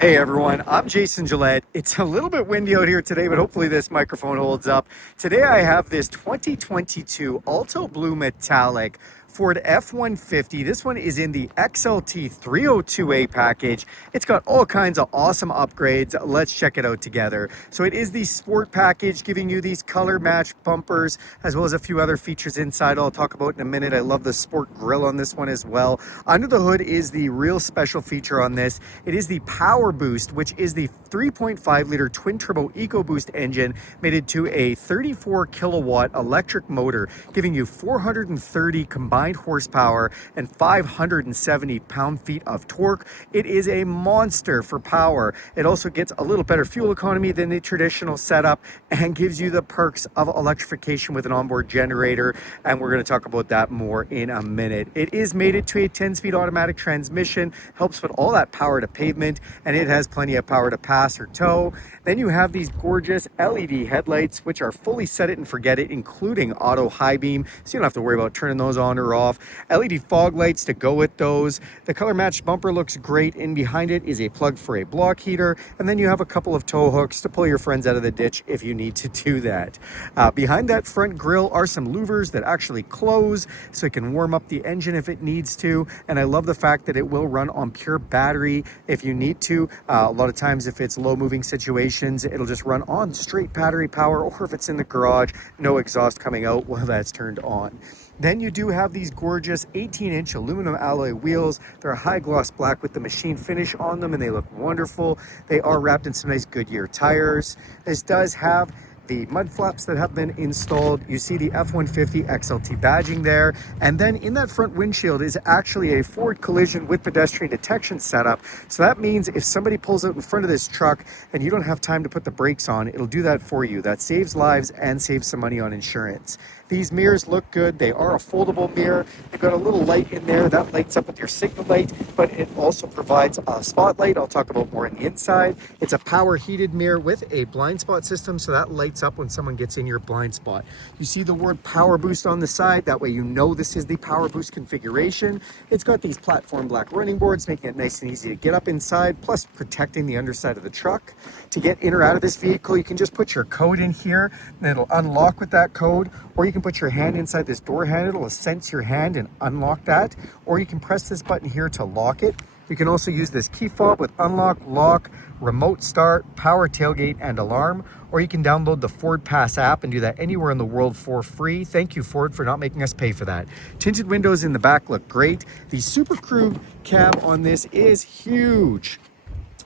Hey everyone, I'm Jason Gillett. It's a little bit windy out here today, but hopefully this microphone holds up. Today I have this 2022 Alto Blue Metallic Ford F-150. This one is in the XLT 302A package. It's got all kinds of awesome upgrades. Let's check it out together. So it is the Sport Package, giving you these color match bumpers, as well as a few other features inside I'll talk about in a minute. I love the Sport grille on this one as well. Under the hood is the real special feature on this. It is the PowerBoost, which is the 3.5 liter twin turbo EcoBoost engine mated to a 34 kilowatt electric motor, giving you 430 combined horsepower and 570 pound-feet of torque. It is a monster for power. It also gets a little better fuel economy than the traditional setup and gives you the perks of electrification with an onboard generator, and we're going to talk about that more in a minute. It is mated to a 10-speed automatic transmission, helps put all that power to pavement, and it has plenty of power to pass or tow. Then you have these gorgeous LED headlights, which are fully set it and forget it, including auto high beam, so you don't have to worry about turning those on or off. LED fog lights to go with those. The color matched bumper looks great, and behind it is a plug for a block heater, and then you have a couple of tow hooks to pull your friends out of the ditch if you need to do that. Behind that front grille are some louvers that actually close, so it can warm up the engine if it needs to, and I love the fact that it will run on pure battery if you need to. A lot of times if it's low moving situations, it'll just run on straight battery power, or if it's in the garage, no exhaust coming out while that's turned on. Then you do have these gorgeous 18-inch aluminum alloy wheels. They're a high gloss black with the machine finish on them, and they look wonderful. They are wrapped in some nice Goodyear tires. This does have the mud flaps that have been installed. You see the F-150 XLT badging there. And then in that front windshield is actually a Ford collision with pedestrian detection setup. So that means if somebody pulls out in front of this truck and you don't have time to put the brakes on, it'll do that for you. That saves lives and saves some money on insurance. These mirrors look good. They are a foldable mirror. They've got a little light in there that lights up with your signal light, but it also provides a spotlight. I'll talk about more on the inside. It's a power heated mirror with a blind spot system, so that lights up when someone gets in your blind spot. You see the word PowerBoost on the side. That way you know this is the PowerBoost configuration. It's got these platform black running boards, making it nice and easy to get up inside, plus protecting the underside of the truck. To get in or out of this vehicle, you can just put your code in here, and it'll unlock with that code, or you can put your hand inside this door handle. It'll sense your hand and unlock that, or you can press this button here to lock it. You can also use this key fob with unlock, lock, remote start, power tailgate, and alarm, or you can download the FordPass app and do that anywhere in the world for free. Thank you, Ford, for not making us pay for that. Tinted windows in the back look great. The Super Crew cab on this is huge.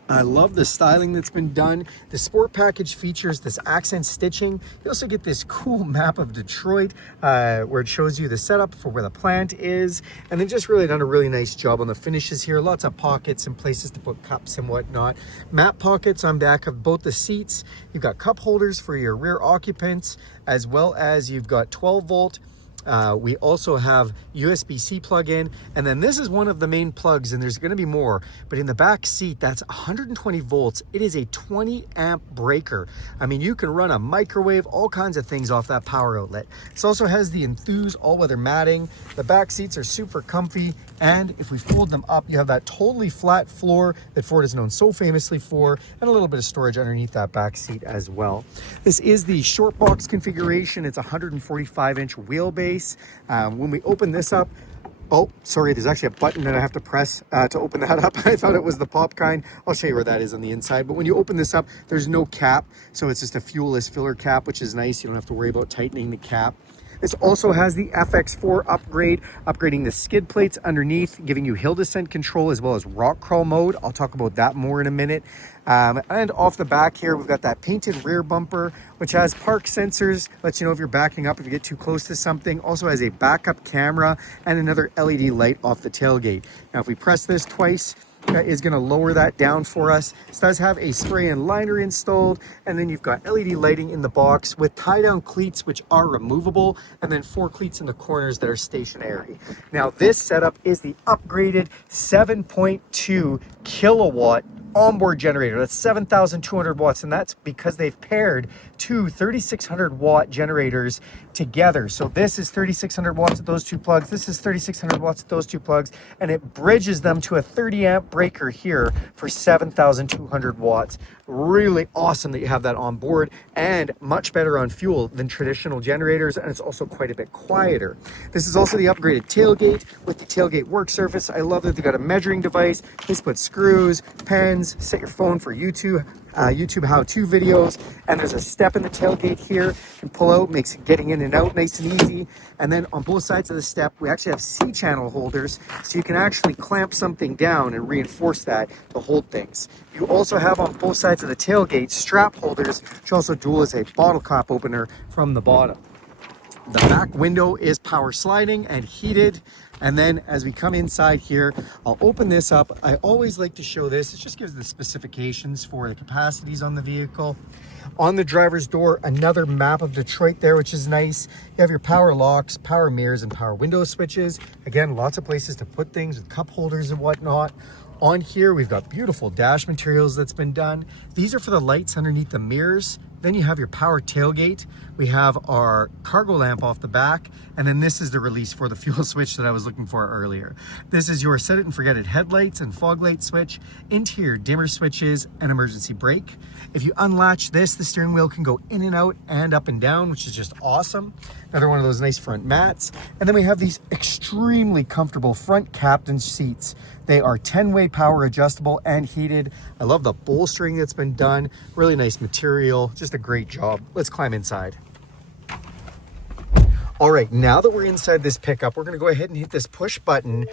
I love the styling that's been done. The Sport Package features this accent stitching. You also get this cool map of Detroit where it shows you the setup for where the plant is. And they've just really done a really nice job on the finishes here. Lots of pockets and places to put cups and whatnot. Map pockets on back of both the seats. You've got cup holders for your rear occupants, as well as you've got 12 volt. We also have USB-C plug-in, and then this is one of the main plugs, and there's going to be more, but in the back seat, that's 120 volts. It is a 20 amp breaker. I mean, you can run a microwave, all kinds of things off that power outlet. This also has the Enthuse all-weather matting. The back seats are super comfy, and if we fold them up, you have that totally flat floor that Ford is known so famously for, and a little bit of storage underneath that back seat as well. This is the short box configuration. It's a 145-inch wheelbase. When we open this up, oh, sorry, there's actually a button that I have to press to open that up. I thought it was the pop kind. I'll show you where that is on the inside. But when you open this up, there's no cap. So it's just a fuelless filler cap, which is nice. You don't have to worry about tightening the cap. This also has the FX4 upgrade, upgrading the skid plates underneath, giving you hill descent control as well as rock crawl mode. I'll talk about that more in a minute. And off the back here, we've got that painted rear bumper, which has park sensors, lets you know if you're backing up if you get too close to something. Also has a backup camera and another LED light off the tailgate. Now, if we press this twice, that is going to lower that down for us. This does have a spray and liner installed, and then you've got LED lighting in the box with tie-down cleats, which are removable, and then 4 cleats in the corners that are stationary. Now, this setup is the upgraded 7.2 kilowatt onboard generator. That's 7,200 watts, and that's because they've paired two 3,600 watt generators together. So this is 3,600 watts at those two plugs. This is 3,600 watts at those two plugs, and it bridges them to a 30 amp breaker here for 7,200 watts. Really awesome that you have that on board, and much better on fuel than traditional generators, and it's also quite a bit quieter. This is also the upgraded tailgate with the tailgate work surface. I love that they got a measuring device. This puts screws, pens, set your phone for YouTube how-to videos, and there's a step in the tailgate here. You can pull out, makes getting in and out nice and easy. And then on both sides of the step, we actually have C-channel holders, so you can actually clamp something down and reinforce that to hold things. You also have on both sides of the tailgate strap holders, which also dual as a bottle cap opener from the bottom. The back window is power sliding and heated. And then as we come inside here, I'll open this up. I always like to show this. It just gives the specifications for the capacities on the vehicle. On the driver's door, another map of Detroit there, which is nice. You have your power locks, power mirrors, and power window switches. Again, lots of places to put things with cup holders and whatnot. On here, we've got beautiful dash materials that's been done. These are for the lights underneath the mirrors. Then you have your power tailgate. We have our cargo lamp off the back. And then this is the release for the fuel switch that I was looking for earlier. This is your set it and forget it headlights and fog light switch, interior dimmer switches, and emergency brake. If you unlatch this, the steering wheel can go in and out and up and down, which is just awesome. Another one of those nice front mats. And then we have these extremely comfortable front captain's seats. They are 10-way power adjustable and heated. I love the bolstering that's been done. Really nice material, just a great job. Let's climb inside. All right, now that we're inside this pickup, we're gonna go ahead and hit this push button,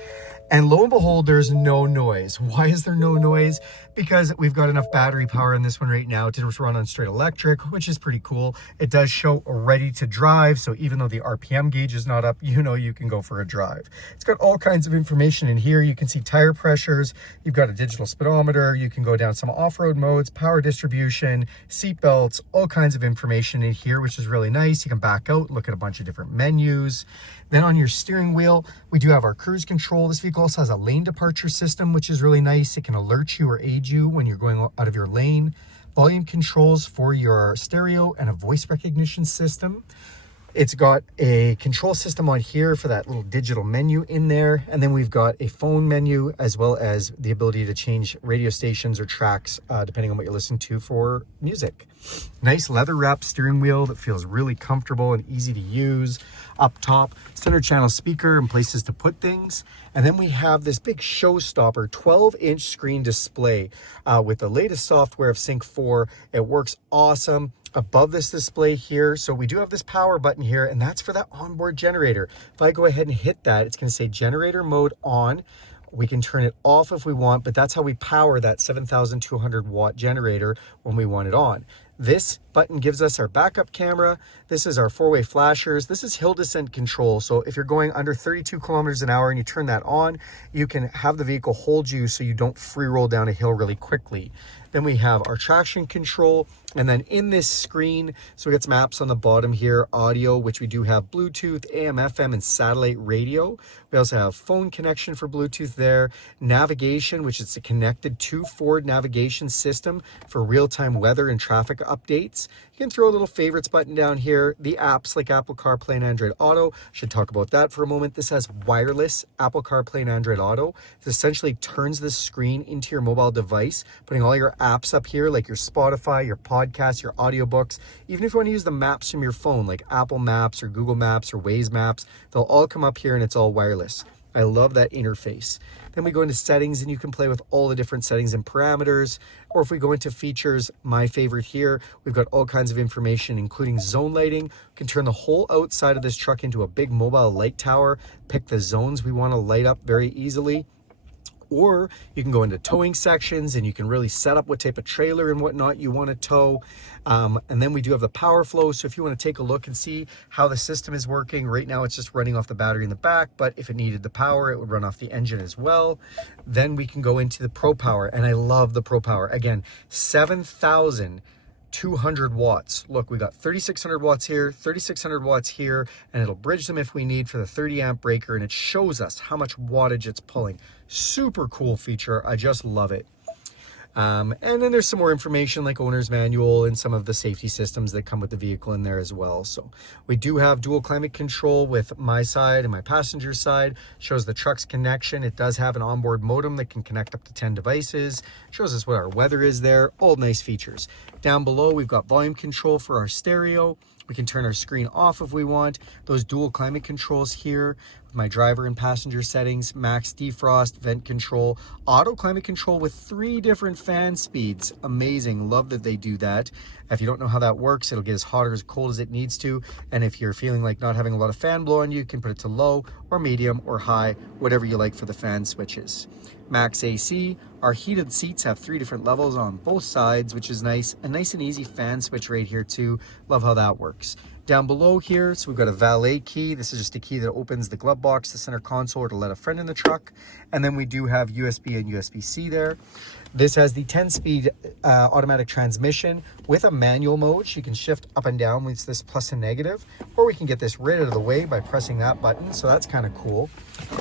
and lo and behold, there's no noise. Why is there no noise? Because we've got enough battery power in this one right now to just run on straight electric, which is pretty cool. It does show ready to drive, so even though the RPM gauge is not up, you know you can go for a drive. It's got all kinds of information in here. You can see tire pressures, you've got a digital speedometer, you can go down some off-road modes, power distribution, seat belts, all kinds of information in here, which is really nice. You can back out, look at a bunch of different menus. Then on your steering wheel, we do have our cruise control. This vehicle also has a lane departure system, which is really nice. It can alert you or aid you when you're going out of your lane. Volume controls for your stereo and a voice recognition system. It's got a control system on here for that little digital menu in there. And then we've got a phone menu as well as the ability to change radio stations or tracks depending on what you're listening to for music. Nice leather wrapped steering wheel that feels really comfortable and easy to use. Up top, center channel speaker and places to put things. And then we have this big showstopper 12-inch screen display with the latest software of Sync 4. It works awesome. Above this display here, so we do have this power button here, and that's for that onboard generator. If I go ahead and hit that, it's going to say generator mode on. We can turn it off if we want, but that's how we power that 7,200 watt generator when we want it on. This button gives us our backup camera. This is our 4-way flashers. This is hill descent control. So if you're going under 32 kilometers an hour and you turn that on, you can have the vehicle hold you so you don't free roll down a hill really quickly. Then we have our traction control. And then in this screen, so we got some apps on the bottom here, audio, which we do have Bluetooth, AM, FM, and satellite radio. We also have phone connection for Bluetooth there, navigation, which is connected to Ford navigation system for real-time weather and traffic updates. You can throw a little favorites button down here. The apps like Apple CarPlay and Android Auto, should talk about that for a moment. This has wireless Apple CarPlay and Android Auto. It essentially turns the screen into your mobile device, putting all your apps up here like your Spotify, your podcasts, your audiobooks. Even if you want to use the maps from your phone like Apple Maps or Google Maps or Waze Maps, they'll all come up here and it's all wireless. I love that interface. Then we go into settings and you can play with all the different settings and parameters. Or if we go into features, my favorite here, we've got all kinds of information, including zone lighting. We can turn the whole outside of this truck into a big mobile light tower, pick the zones we want to light up very easily. Or you can go into towing sections and you can really set up what type of trailer and whatnot you want to tow. And then we do have the power flow. So if you want to take a look and see how the system is working, right now it's just running off the battery in the back, but if it needed the power, it would run off the engine as well. Then we can go into the Pro Power, and I love the Pro Power. Again, 7,200 watts. Look, we got 3,600 watts here, 3,600 watts here, and it'll bridge them if we need for the 30 amp breaker, and it shows us how much wattage it's pulling. Super cool feature. I just love it. And then there's some more information like owner's manual and some of the safety systems that come with the vehicle in there as well. So we do have dual climate control with my side and my passenger side. Shows the truck's connection. It does have an onboard modem that can connect up to 10 devices. Shows us what our weather is there. All nice features. Down below, we've got volume control for our stereo. We can turn our screen off if we want. Those dual climate controls here, my driver and passenger settings, max defrost, vent control, auto climate control with 3 different fan speeds. Amazing, love that they do that. If you don't know how that works, it'll get as hot or as cold as it needs to. And if you're feeling like not having a lot of fan blow on you, you can put it to low or medium or high, whatever you like for the fan switches. Max AC, our heated seats have 3 different levels on both sides, which is nice. A nice and easy fan switch right here too. Love how that works. Down below here, so we've got a valet key. This is just a key that opens the glove box, the center console, or to let a friend in the truck. And then we do have USB and USB-C there. This has the 10-speed automatic transmission with a manual mode. So you can shift up and down with this plus and negative, or we can get this right out of the way by pressing that button. So that's kind of cool.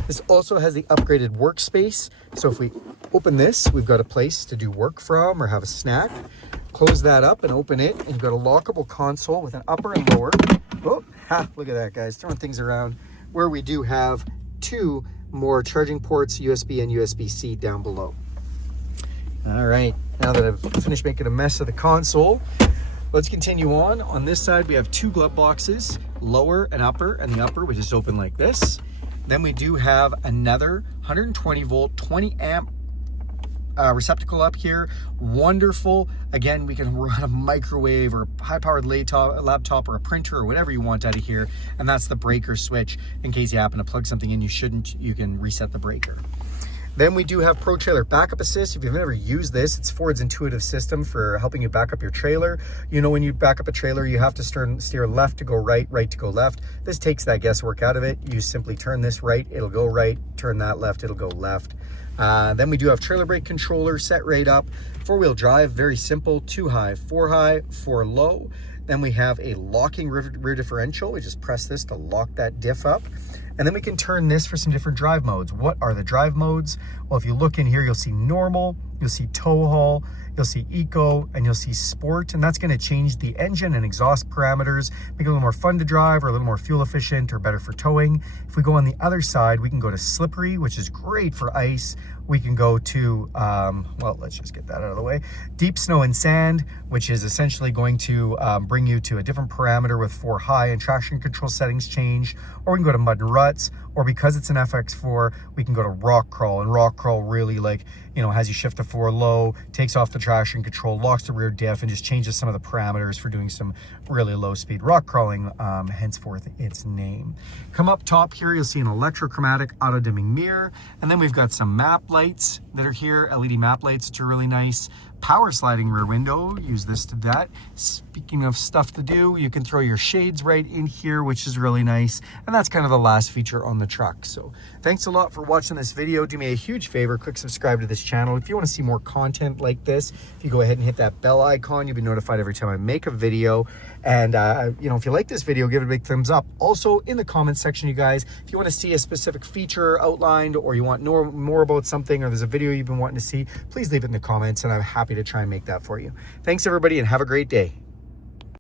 This also has the upgraded workspace. So if we open this, we've got a place to do work from or have a snack. Close that up and open it, and you've got a lockable console with an upper and lower. Oh, look at that, guys, throwing things around. Where we do have 2 more charging ports, USB and USB-C down below. All right, now that I've finished making a mess of the console, let's continue on. On this side, we have 2 glove boxes, lower and upper, and the upper, which is open like this. Then we do have another 120 volt, 20 amp receptacle up here. Wonderful. Again, we can run a microwave or a high-powered laptop or a printer or whatever you want out of here. And that's the breaker switch. In case you happen to plug something in you shouldn't, you can reset the breaker. Then we do have Pro Trailer Backup Assist. If you've never used this, it's Ford's intuitive system for helping you back up your trailer. You know, when you back up a trailer, you have to steer left to go right, right to go left. This takes that guesswork out of it. You simply turn this right, it'll go right. Turn that left, it'll go left. Then we do have trailer brake controller set right up. 4-wheel drive, very simple, 2 high, 4 high, 4 low. Then we have a locking rear differential. We just press this to lock that diff up. And then we can turn this for some different drive modes. What are the drive modes? Well, if you look in here, you'll see normal, you'll see tow haul, you'll see eco, and you'll see sport. And that's gonna change the engine and exhaust parameters, make it a little more fun to drive or a little more fuel efficient or better for towing. If we go on the other side, we can go to slippery, which is great for ice. We can go to, well, let's just get that out of the way. Deep snow and sand, which is essentially going to bring you to a different parameter with 4 high and traction control settings change. Or we can go to mud and ruts, or because it's an FX4, we can go to rock crawl. And rock crawl really, like, you know, has you shift to 4 low, takes off the traction control, locks the rear diff, and just changes some of the parameters for doing some really low speed rock crawling, henceforth its name. Come up top here, you'll see an electrochromatic auto dimming mirror, and then we've got some map lights that are here, LED map lights, which are really nice. Power sliding rear window, use this to that. Speaking of stuff to do, you can throw your shades right in here, which is really nice. And that's kind of the last feature on the truck. So thanks a lot for watching this video. Do me a huge favor, click subscribe to this channel. If you want to see more content like this, if you go ahead and hit that bell icon, you'll be notified every time I make a video. And you know, if you like this video, give it a big thumbs up. Also in the comments section, you guys, if you want to see a specific feature outlined, or you want more about something, or there's a video you've been wanting to see, please leave it in the comments, and I'm happy to try and make that for you. Thanks everybody, and have a great day.